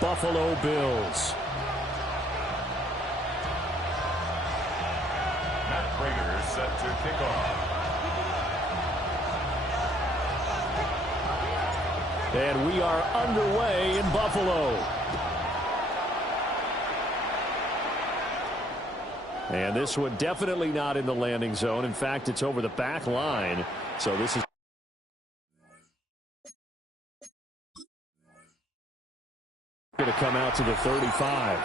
Buffalo Bills. Matt Prater set to kick off. And we are underway in Buffalo. And this one definitely not in the landing zone. In fact, it's over the back line. So this is going to come out to the 35.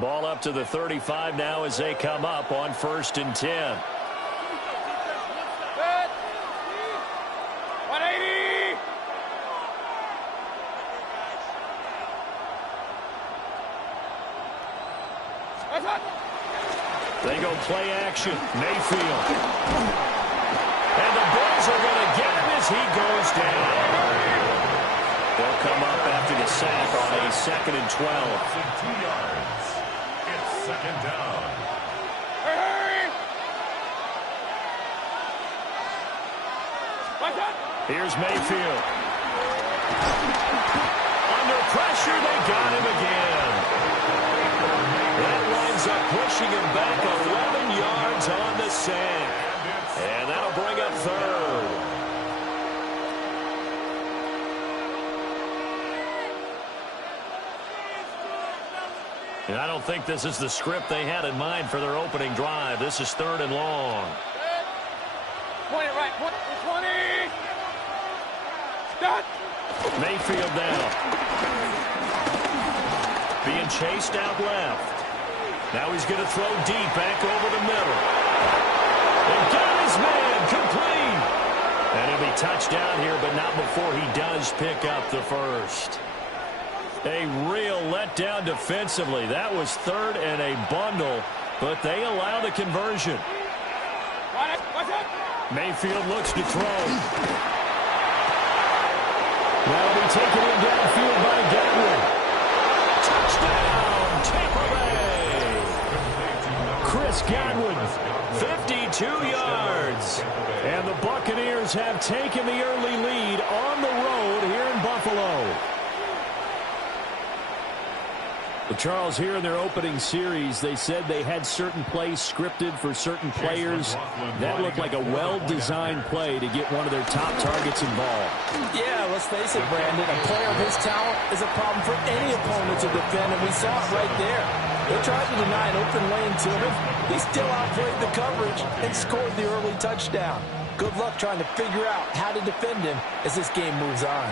Ball up to the 35 now as they come up on 1st and 10. 180. They go play action. Mayfield. And the Bills are going to get him as he goes down. They'll come up after the sack on a 2nd and 12. 2 yards. It's 2nd down. Hurry! Here's Mayfield. Under pressure, they got him again. That winds up pushing him back 11 yards on the sack. And that'll bring up 3rd. And I don't think this is the script they had in mind for their opening drive. This is 3rd and long. 20 right, 20. Start. Mayfield down. Being chased out left. Now he's going to throw deep back over the middle. And got his man complete. And he'll be touchdown here, but not before he does pick up the first. A real letdown defensively. That was 3rd and a bundle, but they allow the conversion. Mayfield looks to throw. That'll be taken in downfield by Godwin. Touchdown, Tampa Bay. Chris Godwin, 52 yards. And the Buccaneers have taken the early lead on the road here in Buffalo. Well, Charles, here in their opening series, they said they had certain plays scripted for certain players. That looked like a well-designed play to get one of their top targets involved. Yeah, let's face it, Brandon. A player of his talent is a problem for any opponent to defend, and we saw it right there. They tried to deny an open lane to him. He still outplayed the coverage and scored the early touchdown. Good luck trying to figure out how to defend him as this game moves on.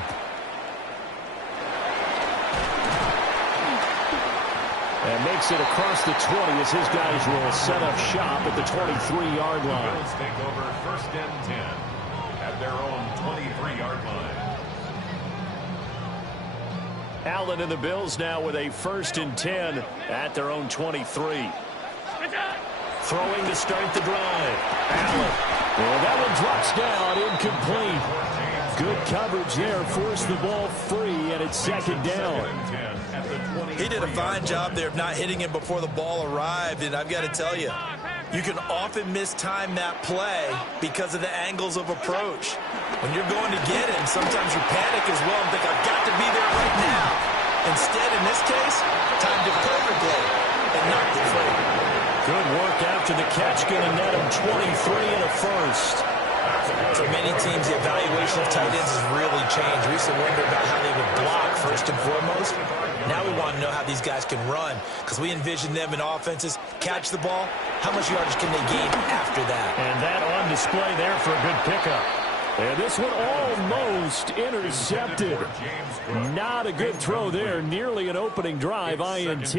And makes it across the 20 as his guys will set up shop at the 23-yard line. Bills take over 1st and 10 at their own 23-yard line. Allen and the Bills now with a 1st and 10 at their own 23. Throwing to start the drive. Allen. Well, that one drops down, incomplete. Good coverage there, forced the ball free, and it's 2nd down. He did a fine job there of not hitting him before the ball arrived, and I've got to tell you, you can often mistime that play because of the angles of approach. When you're going to get him, sometimes you panic as well and think, I've got to be there right now. Instead, in this case, timed it perfectly and knocked it free. Good work after the catch, going to net him 23 and a first. For many teams, the evaluation of tight ends has really changed. We used to wonder about how they would block first and foremost. Now we want to know how these guys can run, because we envision them in offenses catch the ball. How much yardage can they gain after that? And that on display there for a good pickup. And this one almost intercepted. Not a good throw there. Nearly an opening drive, INT.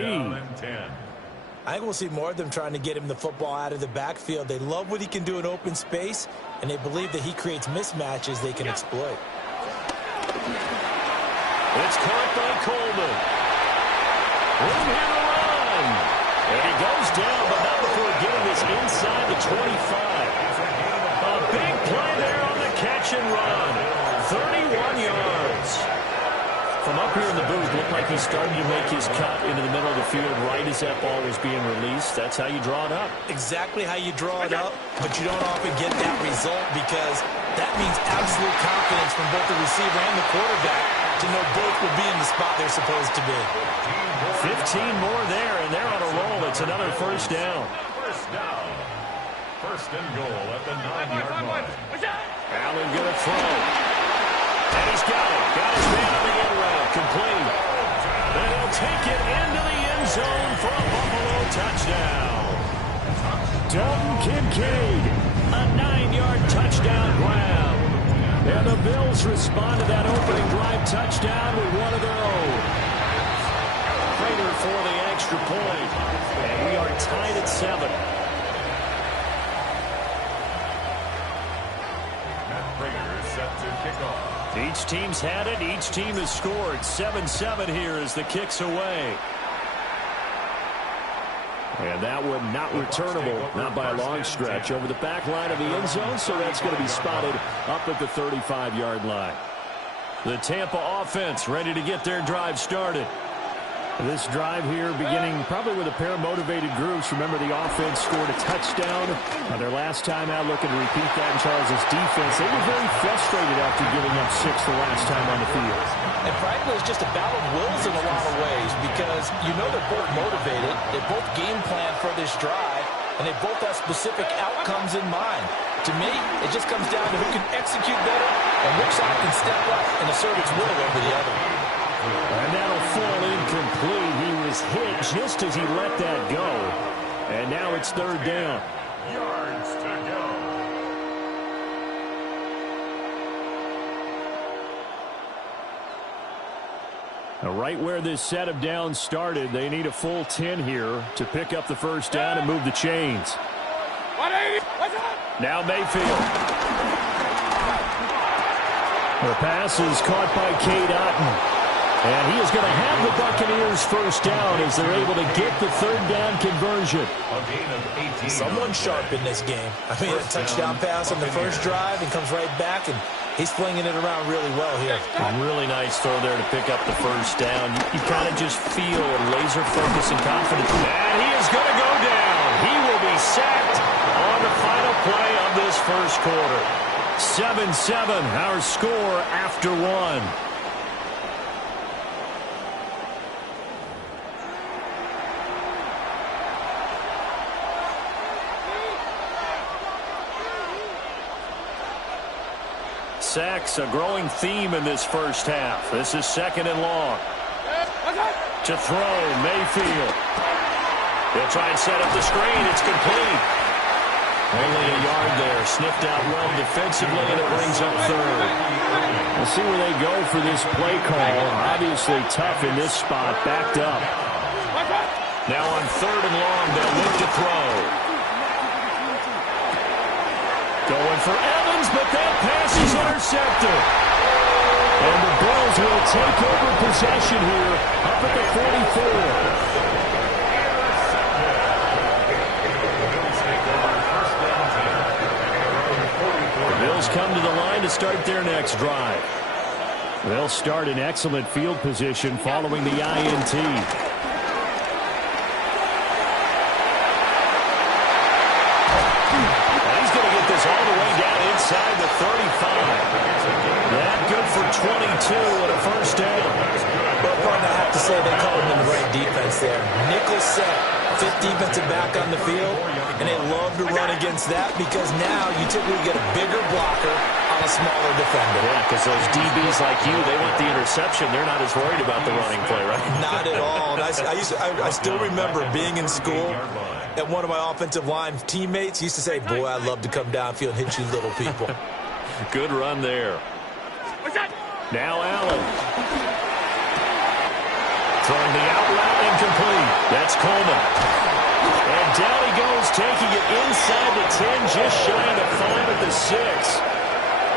I think we'll see more of them trying to get him the football out of the backfield. They love what he can do in open space, and they believe that he creates mismatches they can exploit. It's caught by Coleman. Room here to run. And he goes down, but not before getting this inside the 25. A big play there on the catch and run. 31 yards. from up here in the booth, looked like he started to make his cut into the middle of the field right as that ball was being released. That's how you draw it up. Exactly how you draw it up, but you don't often get that result because that means absolute confidence from both the receiver and the quarterback to know both will be in the spot they're supposed to be. 15 more there, and they're on a roll. It's another first down. First down. First and goal at the 9-yard line. Allen going to throw. And he's got it. Got his man on the end route. Complete. And he'll take it into the end zone for a Buffalo touchdown. Dalton Kincaid, a 9-yard touchdown grab. And the Bills respond to that opening drive touchdown with one of their own. Prater for the extra point. And we are tied at 7. Each team's had it. Each team has scored. 7-7 here as the kick's away. And that one not returnable, not by a long stretch, over the back line of the end zone, so that's going to be spotted up at the 35-yard line. The Tampa offense ready to get their drive started. This drive here beginning probably with a pair of motivated groups. Remember, the offense scored a touchdown on their last time out, looking to repeat that in Charles' defense. They were very frustrated after giving up 6 the last time on the field. And frankly, it's just a battle of wills in a lot of ways because you know they're both motivated. They both game plan for this drive, and they both have specific outcomes in mind. To me, it just comes down to who can execute better and which side can step up and assert its will over the other. And that'll fall incomplete. He was hit just as he let that go. And now it's third down. Yards to go. Now, right where this set of downs started, they need a full 10 here to pick up the first down and move the chains. 180. What's up? Now Mayfield. The pass is caught by Cade Otton. And he is going to have the Buccaneers first down as they're able to get the third down conversion. A gain of 18. Someone sharp in this game. I mean, a touchdown pass on the first drive and comes right back, and he's flinging it around really well here. A really nice throw there to pick up the first down. You kind of just feel a laser focus and confidence. And he is going to go down. He will be sacked on the final play of this first quarter. 7-7, our score after 1. Sacks, a growing theme in this first half. This is second and long. To throw, Mayfield. They'll try and set up the screen. It's complete. Only a yard there. Sniffed out well defensively, and it brings up third. We'll see where they go for this play call. Obviously tough in this spot, backed up. Now on third and long, they'll look to throw. Going for Evans, but that pass is intercepted. And the Bills will take over possession here up at the 44. The Bills come to the line to start their next drive. They'll start in excellent field position following the INT. All the way down inside the 35. That good for 22 and a first down. Well, partner, I have to say they called him in the right defense there. Nickel set, fifth defensive back on the field, and they love to run against that because now you typically get a bigger blocker on a smaller defender. Yeah, because those DBs like you, they want the interception. They're not as worried about the running play, right? Not at all. And I still remember being in school, and one of my offensive line teammates used to say, boy, I'd love to come downfield and hit you little people. Good run there. Now Allen. Throwing the out route incomplete. That's Coleman. And down he goes, taking it inside the 10, just shy of the 5 at the 6.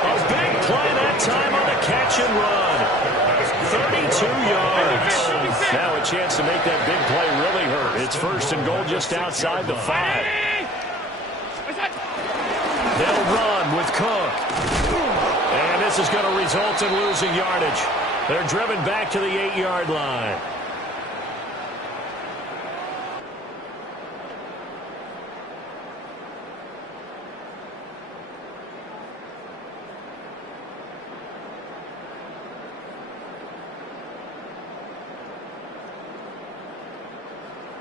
A big play that time on the catch and run. 32 yards. Now a chance to make that big play really hurt. It's first and goal just outside the 5. They'll run with Cook. And this is going to result in losing yardage. They're driven back to the 8-yard line.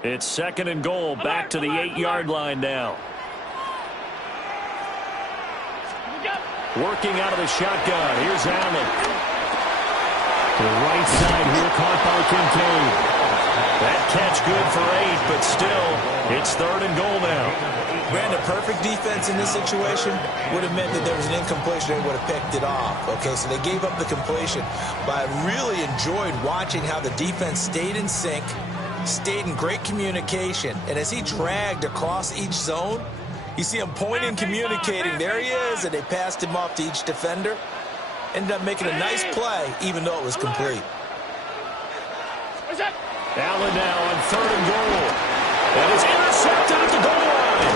It's 2nd and goal, back to the 8-yard line now. Working out of the shotgun. Here's Allen. To the right side here, caught by Kincaid. That catch good for 8, but still, it's 3rd and goal now. Brandon, perfect defense in this situation would have meant that there was an incompletion. They would have picked it off. Okay, so they gave up the completion. But I really enjoyed watching how the defense stayed in sync, stayed in great communication, and as he dragged across each zone, you see him pointing, communicating. There he is, and they passed him off to each defender. Ended up making a nice play, even though it was complete. Allen now on 3rd and goal. And it's intercepted at the goal line.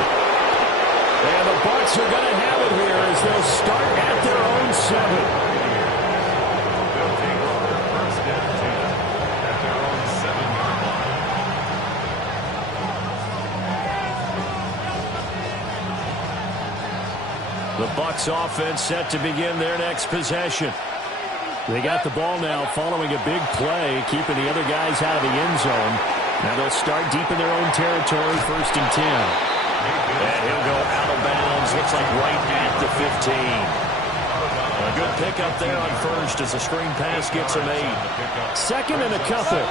And the Bucs are going to have it here as they'll start at their own 7. They'll take over 1st and 10 at their own 7-yard line. The Bucs offense set to begin their next possession. They got the ball now following a big play, keeping the other guys out of the end zone. Now they'll start deep in their own territory, 1st and 10. And he'll go out of bounds, looks like right at the 15. A good pickup there on 1st as the screen pass gets him 8. 2nd and a couple.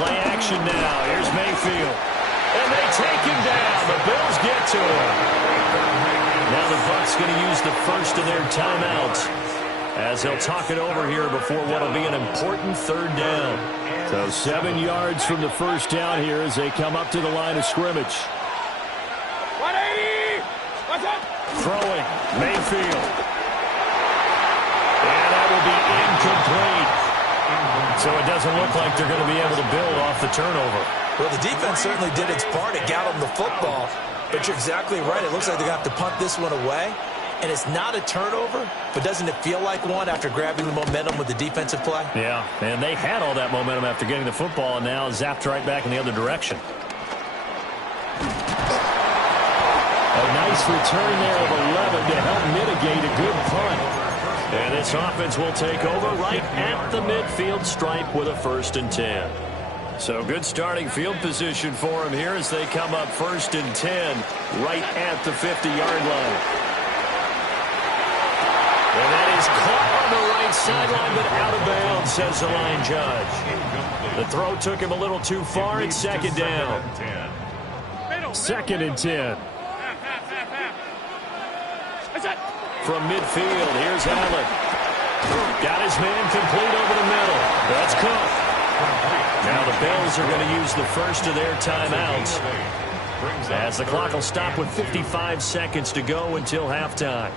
Play action now. Here's Mayfield. And they take him down. The Bills get to him. Now the Bucs going to use the first of their timeouts as they'll talk it over here before what will be an important 3rd down. So 7 yards from the first down here as they come up to the line of scrimmage. 180! What's up? Throwing, Mayfield. And that will be incomplete. So it doesn't look like they're going to be able to build off the turnover. Well, the defense certainly did its part. It got them the football. But you're exactly right. It looks like they're going to have to punt this one away. And it's not a turnover, but doesn't it feel like one after grabbing the momentum with the defensive play? Yeah, and they had all that momentum after getting the football and now zapped right back in the other direction. A nice return there of 11 to help mitigate a good punt. And this offense will take over right at the midfield stripe with a 1st and 10. So good starting field position for them here as they come up 1st and 10 right at the 50-yard line. And that is caught on the right sideline but out of bounds, says the line judge. The throw took him a little too far. It's 2nd down. 2nd and 10. From midfield, here's Allen. Got his man complete over the middle. That's Cook. Now the Bills are going to use the first of their timeouts as the clock will stop with 55 seconds to go until halftime.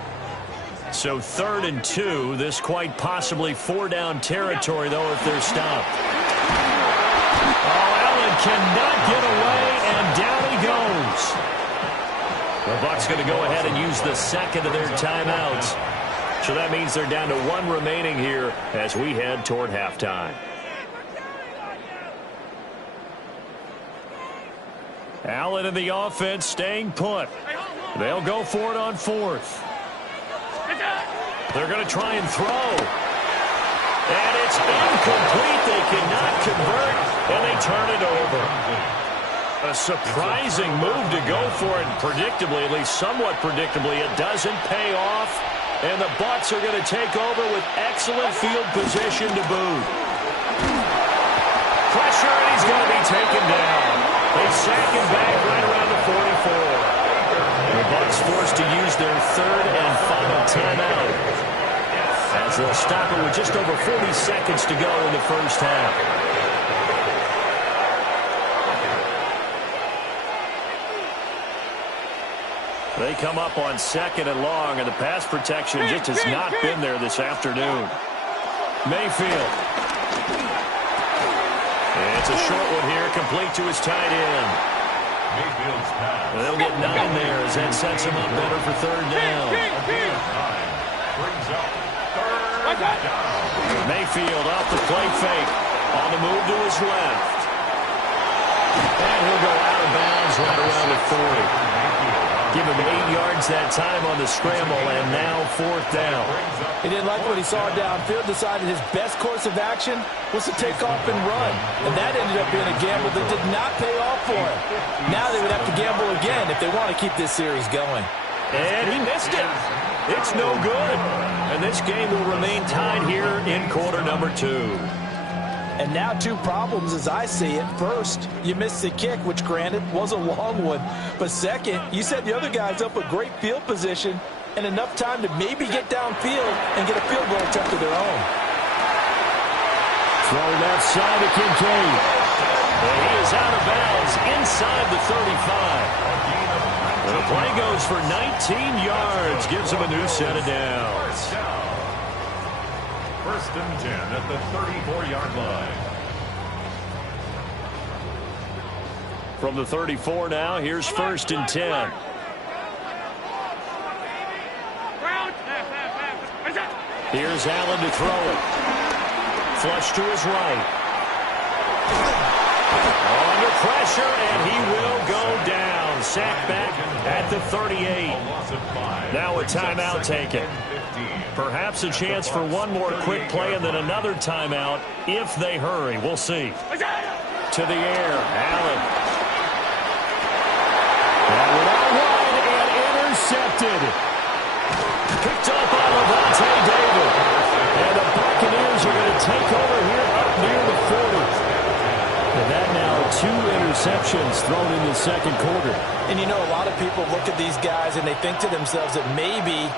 So 3rd and 2, this quite possibly 4-down territory, though, if they're stopped. Oh, Allen cannot get away, and down he goes. The Bucs going to go ahead and use the 2nd of their timeouts. So that means they're down to 1 remaining here as we head toward halftime. Allen in the offense staying put. They'll go for it on 4th. They're going to try and throw. And it's incomplete. They cannot convert, and they turn it over. A surprising move to go for it, and predictably, at least somewhat predictably, it doesn't pay off. And the Bucs are going to take over with excellent field position to boot. Pressure, and he's going to be taken down. They sack him back right around the 44. The Bucs forced to use their 3rd and final timeout as they'll stop it with just over 40 seconds to go in the first half. They come up on 2nd and long, and the pass protection just has not been there this afternoon. Mayfield. It's a short one here, complete to his tight end. Mayfield's pass. They'll get 9 there as that sets him up better for 3rd down. brings up third down. Mayfield off the play fake. On the move to his left. And he'll go out of bounds right around the 40. Give him 8 yards that time on the scramble, and now 4th down. He didn't like what he saw downfield, decided his best course of action was to take off and run. And that ended up being a gamble that did not pay off for him. Now they would have to gamble again if they want to keep this series going. And he missed it. It's no good. And this game will remain tied here in quarter number 2. And now 2 problems as I see it. First, you missed the kick, which granted was a long one. But second, you set the other guys up a great field position and enough time to maybe get downfield and get a field goal attempt of their own. Throw left side to Kincaid. And he is out of bounds inside the 35. The play goes for 19 yards. Gives him a new set of downs. 1st and 10 at the 34-yard line. From the 34 now, here's 1st and 10. Here's Allen to throw it. Flush to his right. Under pressure, and he will go down. Sack back at the 38. Now a timeout taken. Perhaps a chance for one more quick play and then another timeout if they hurry. We'll see. To the air, Allen. That went out wide and intercepted. Picked up by Levante David. And the Buccaneers are going to take over here up near the 40. And that now 2 interceptions thrown in the second quarter. And you know, a lot of people look at these guys and they think to themselves that maybe,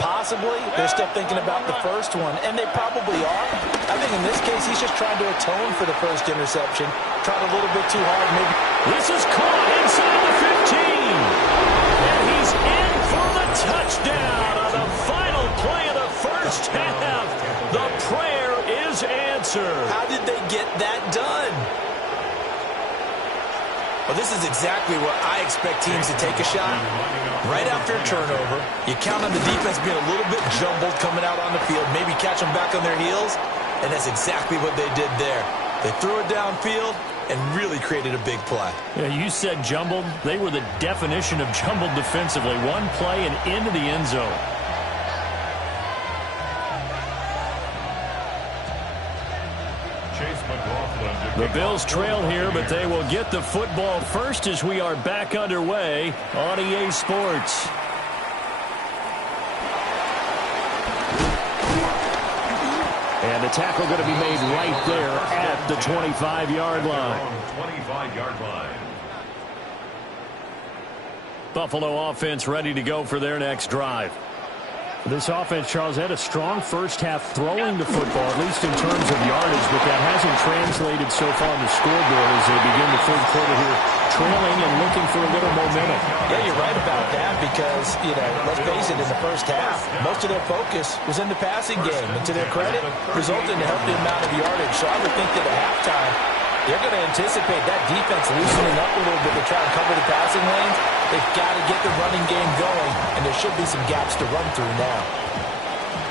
possibly, they're still thinking about the first one. And they probably are. I think in this case, he's just trying to atone for the first interception. Tried a little bit too hard, maybe. This is caught inside the 15. And he's in for the touchdown on the final play of the first half. The prayer is answered. How did they get that done? Well, this is exactly where I expect teams to take a shot. Right after a turnover, you count on the defense being a little bit jumbled coming out on the field, maybe catch them back on their heels, and that's exactly what they did there. They threw it downfield and really created a big play. Yeah, you said jumbled. They were the definition of jumbled defensively. One play and into the end zone. The Bills trail here, but they will get the football first as we are back underway on EA Sports. And the tackle going to be made right there at the 25-yard line. 25-yard line. Buffalo offense ready to go for their next drive. This offense, Charles, had a strong first half throwing the football, at least in terms of yardage, but that hasn't translated so far on the scoreboard as they begin the third quarter here, trailing and looking for a little momentum. Yeah, you're right about that because, you know, let's face it, in the first half, most of their focus was in the passing game. And to their credit, resulted in a healthy amount of yardage. So I would think that at halftime, they're going to anticipate that defense loosening up a little bit to try and cover the passing lanes. They've got to get the running game going, and there should be some gaps to run through now.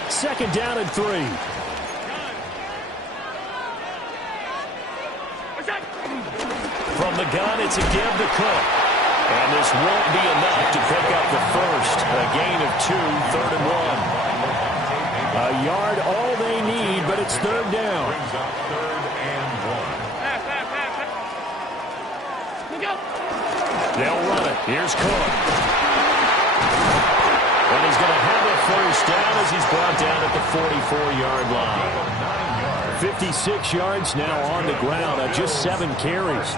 2nd down and 3. From the gun, it's a give to Cook. And this won't be enough to pick up the first. A gain of 2, 3rd and 1. A yard all they need, but it's 3rd down. They'll run it. Here's Cook. And he's going to have a first down as he's brought down at the 44-yard line. 56 yards now on the ground on just 7 carries.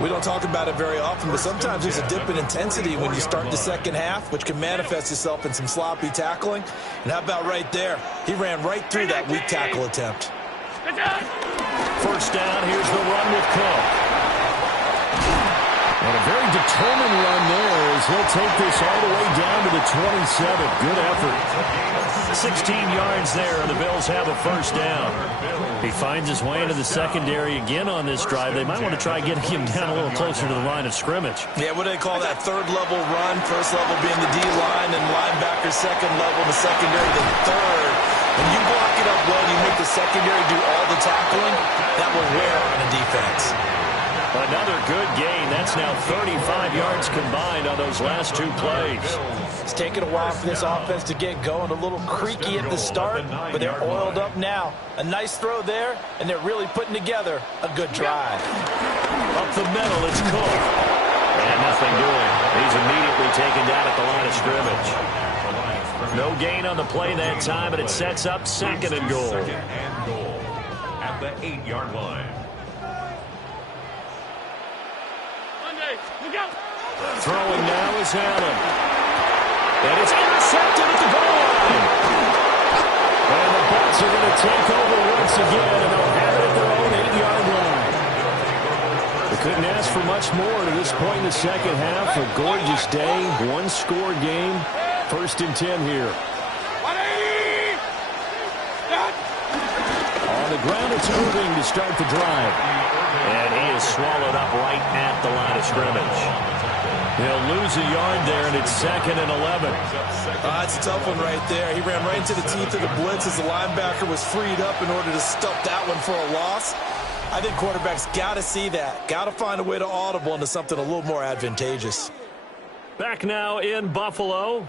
We don't talk about it very often, but sometimes there's a dip in intensity when you start the second half, which can manifest itself in some sloppy tackling. And how about right there? He ran right through that weak tackle attempt. First down, here's the run with Cook. And a very determined run there as he'll take this all the way down to the 27. Good effort. 16 yards there, and the Bills have a first down. He finds his way into the secondary again on this drive. They might want to try getting him down a little closer to the line of scrimmage. Yeah, what do they call that? Third level run. First level being the D-line, and linebacker second level, the secondary the third. When you block it up well, you make the secondary do all the tackling, that will wear on a defense. Another good gain. That's now 35 yards combined on those last two plays. It's taken a while for this offense to get going. A little creaky at the start, but they're oiled up now. A nice throw there, and they're really putting together a good drive. Up the middle, it's Cook. And nothing doing. He's immediately taken down at the line of scrimmage. No gain on the play that time, but it sets up second and goal. Second and goal at the 8-yard line. Throwing now is Allen. And it's intercepted at the goal line. And the Bucs are going to take over once again, and they'll have it at their own 8-yard line. They couldn't ask for much more to this point in the second half. A gorgeous day, one-score game. First and 10 here. 180! On the ground, it's Irving to start the drive. And he is swallowed up right at the line of scrimmage. He'll lose a yard there, and it's second and 11. It's a tough one right there. He ran right into the teeth of the blitz as the linebacker was freed up in order to stop that one for a loss. I think quarterbacks got to see that. Got to find a way to audible into something a little more advantageous. Back now in Buffalo.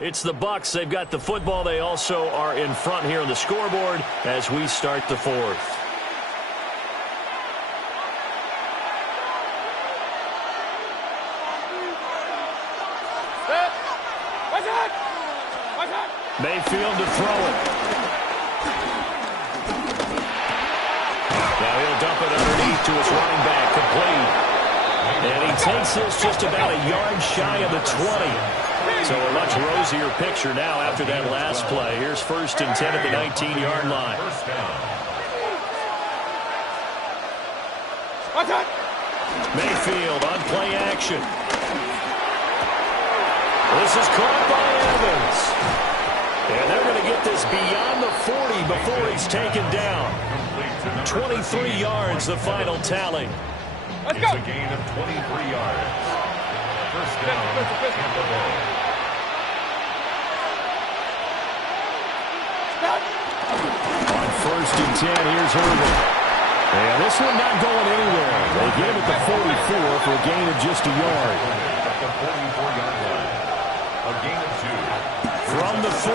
It's the Bucs. They've got the football. They also are in front here on the scoreboard as we start the fourth. Mayfield to throw it. Now he'll dump it underneath to his running back, complete. And he takes this just about a yard shy of the 20. So a much rosier picture now after that last play. Here's first and 10 at the 19-yard line. Mayfield on play action. This is caught by Evans. And they're going to get this beyond the 40 before he's taken down. 23 yards, the final tally. Let's go. It's a gain of 23 yards. First down at the ball. On first and 10, here's Irving. And this one not going anywhere. They get him at the 44 for a gain of just a yard. At the 44-yard line. A gain of 2. From the 44,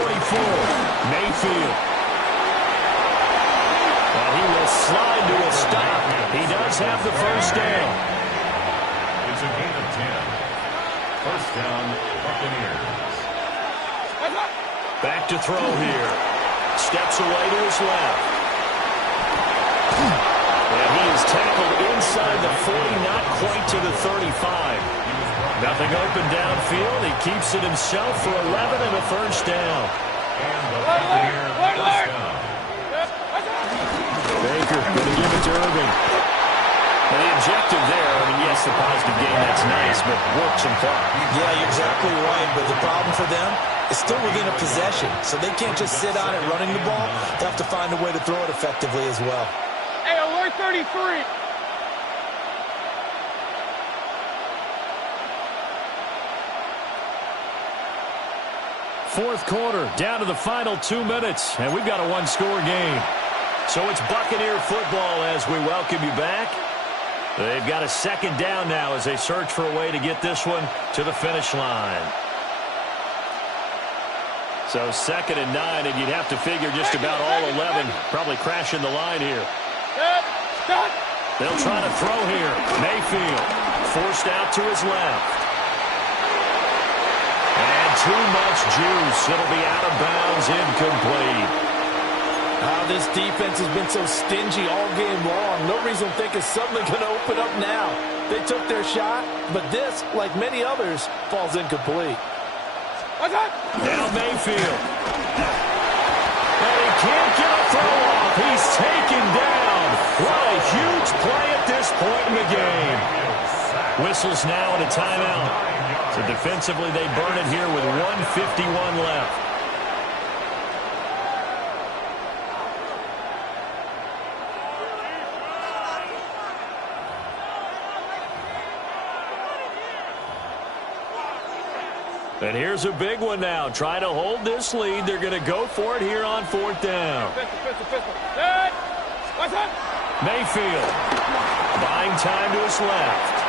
Mayfield. And he will slide to a stop. He does have the first down. It's a gain of 10. First down, Buccaneers. Back to throw here. Steps away to his left. And he is tackled inside the 40, not quite to the 35. Nothing open downfield. He keeps it himself for 11 and a first down. Baker going to give it to Irving. And the objective there, I mean, yes, the positive game, that's nice, but work some clock. Yeah, you're exactly right, but the problem for them is still within a possession, so they can't just sit on it running the ball. They have to find a way to throw it effectively as well. Hey, alert 33. Fourth quarter, down to the final 2 minutes, and we've got a one-score game. So it's Buccaneer football as we welcome you back. They've got a second down now as they search for a way to get this one to the finish line. So second and 9, and you'd have to figure just about all 11 probably crashing the line here. They'll try to throw here. Mayfield forced out to his left. And too much juice. It'll be out of bounds, incomplete. This defense has been so stingy all game long. No reason to think it's suddenly going to open up now. They took their shot, but this, like many others, falls incomplete. Now Mayfield. And he can't get a throw off. He's taken down. What a huge play at this point in the game. Whistles now and a timeout. So defensively, they burn it here with 1:51 left. And here's a big one now. Trying to hold this lead. They're going to go for it here on 4th down. Mayfield buying time to his left.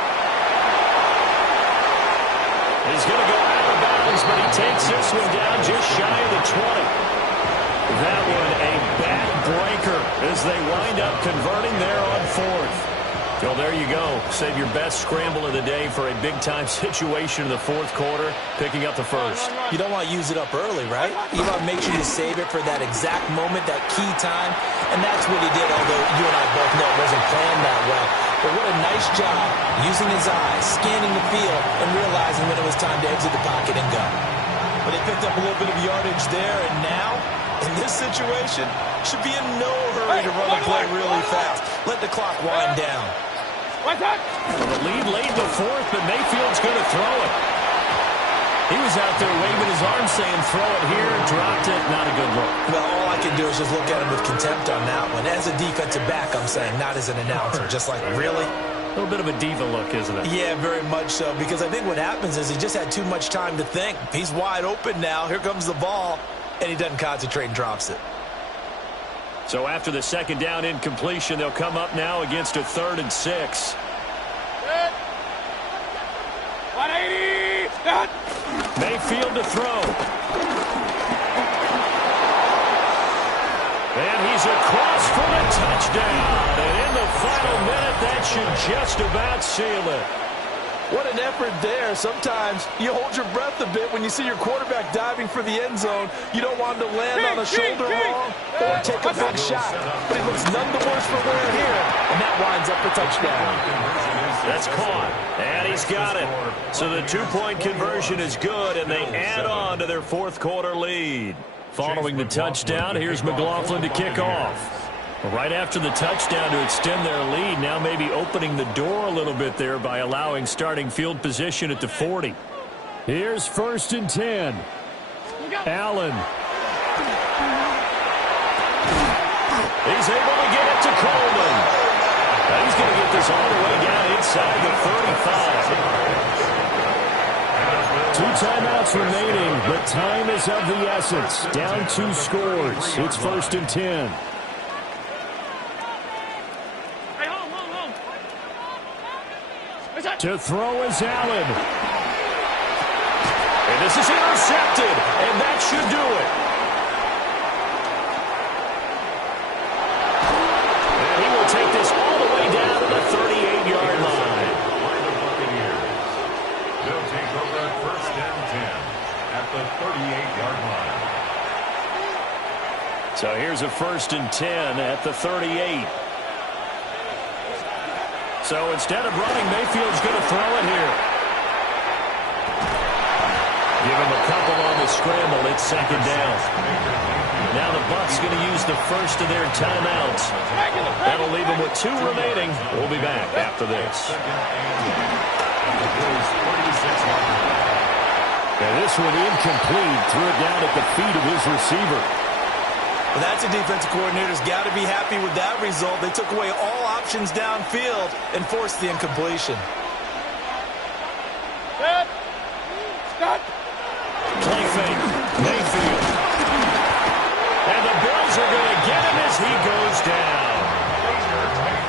He's going to go out of bounds, but he takes this one down just shy of the 20. That one a backbreaker as they wind up converting there on 4th. Well, there you go. Save your best scramble of the day for a big-time situation in the 4th quarter, picking up the first. You don't want to use it up early, right? You want to make sure you save it for that exact moment, that key time, and that's what he did, although you and I both know it wasn't planned that way. But what a nice job using his eyes, scanning the field, and realizing when it was time to exit the pocket and go. But they picked up a little bit of yardage there, and now, in this situation, should be in no hurry to run the play really fast. Let the clock wind down. Well, the lead late in the 4th, but Mayfield's going to throw it. He was out there waving his arm saying throw it here, dropped it, not a good look. Well, all I can do is just look at him with contempt on that one. As a defensive back, I'm saying, not as an announcer. Just like, really? A little bit of a diva look, isn't it? Yeah, very much so, because I think what happens is he just had too much time to think. He's wide open now. Here comes the ball, and he doesn't concentrate and drops it. So after the 2nd down incompletion, they'll come up now against a 3rd and 6. 180. Mayfield to throw. And he's across for the touchdown. And in the final minute, that should just about seal it. What an effort there. Sometimes you hold your breath a bit when you see your quarterback diving for the end zone. You don't want him to land on a shoulder wrong or take a big shot. But he looks none the worse for wear here, and that winds up the touchdown. That's caught, and he's got it. So the 2-point conversion is good, and they add on to their 4th quarter lead. Following the touchdown, here's McLaughlin to kick off. Right after the touchdown to extend their lead, now maybe opening the door a little bit there by allowing starting field position at the 40. Here's 1st and 10. Allen. He's able to get it to Coleman. Now he's going to get this all the way down inside the 35. 2 timeouts remaining, but time is of the essence. Down 2 scores. It's 1st and 10. To throw is Allen. And this is intercepted, and that should do it. And he will take this all the way down to the 38-yard line. They'll take over at 1st and 10 at the 38-yard line. So here's a 1st and 10 at the 38. So instead of running, Mayfield's going to throw it here. Give him a couple on the scramble. It's 2nd down. Now the Bucs going to use the first of their timeouts. That'll leave them with 2 remaining. We'll be back after this. And this one incomplete. Threw it down at the feet of his receiver. Well, that's a defensive coordinator's got to be happy with that result. They took away all options downfield and forced the incompletion. Play fake. Mayfield. And the Bills are going to get him as he goes down.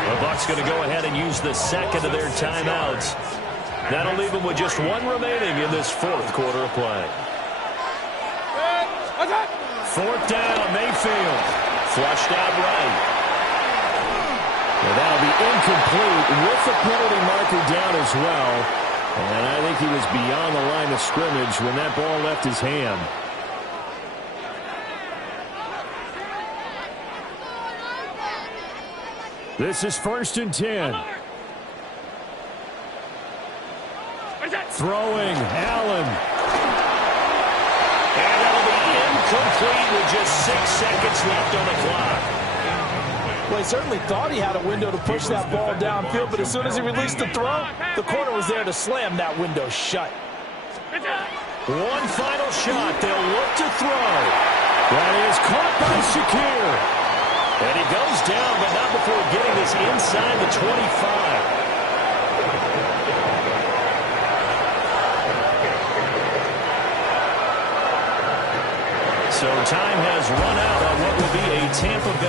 The Bucs going to go ahead and use the 2nd of their timeouts. That'll leave them with just 1 remaining in this 4th quarter of play. 4th down, Mayfield. Flushed out right. And that'll be incomplete with the penalty marker down as well. And I think he was beyond the line of scrimmage when that ball left his hand. This is 1st and 10. Throwing, Allen. And that'll be incomplete with just 6 seconds left on the clock. play. Certainly thought he had a window to push that ball downfield, but as soon as he released the throw, the corner was there to slam that window shut. One final shot. They'll look to throw. That is caught by Shakir. And he goes down, but not before getting this inside the 25. So time has run out on what will be a Tampa Bay